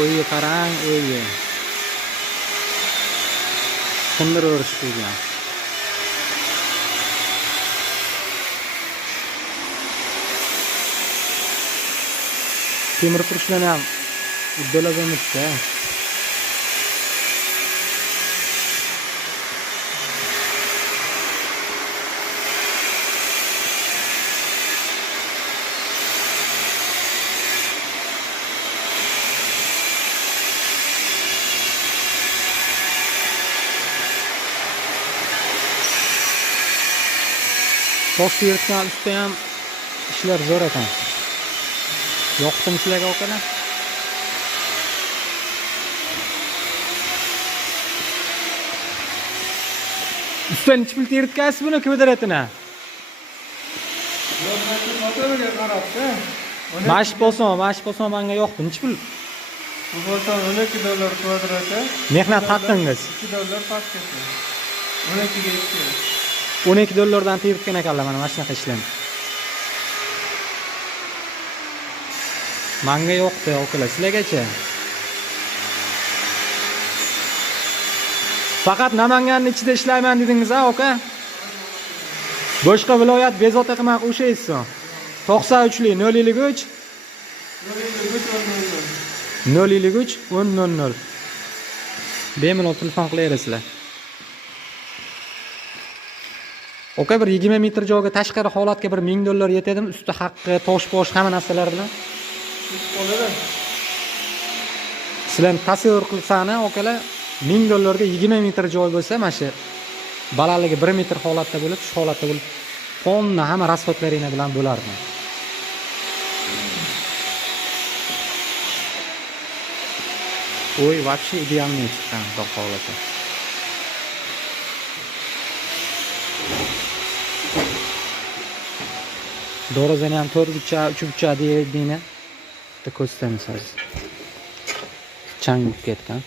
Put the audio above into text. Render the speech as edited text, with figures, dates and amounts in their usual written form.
O'yi qarang, o'yi. Kimdir o'rish qo'ygan. Temir pushlarni ham uddalaganmiz-da. Tosh yirtgan ustda ham ishlar zo'r ekan. Yoqdim sizlarga okalar. Ustdan ichib yirtgansiz buni kvidratina. Mash bo'lsa menga yoqdi. Nech pul? Bu bo'lsa $12 kvadrati. Mehnat haqqingiz. $2 paskasi. 12 ga $2. $12 yirtgan ekanlar mana shunaqa ishlarni. Menga yo'qdi okalar, sizlargacha. Faqat Namanganning ichida ishlayman dedingiz-a, oka? Boshqa viloyat bezovta qilmay o'shaysiz. 93li 053 053 100. Bemalol telefon qilaverasizlar. Oka bir 20 metr joyga tashqari holatga bir $1000 yetadimi? Usti haqqi, tosh-posh hamma narsalar bilan. Sizlar tasavvur qilsanglar, okalar, $1000 ga 20 metr joy bo'lsa, mana shu balandligi 1 metr holatda bo'lib, shu holatda bo'lib, tonna hamma rasxodlaringiz bilan bo'lardi. Oy, вообще idealniy chiqqan holati. Do'razani ham 4 bucha, 3 bucha deydi. Ko'rsatamiz hozir. Chang ketgan.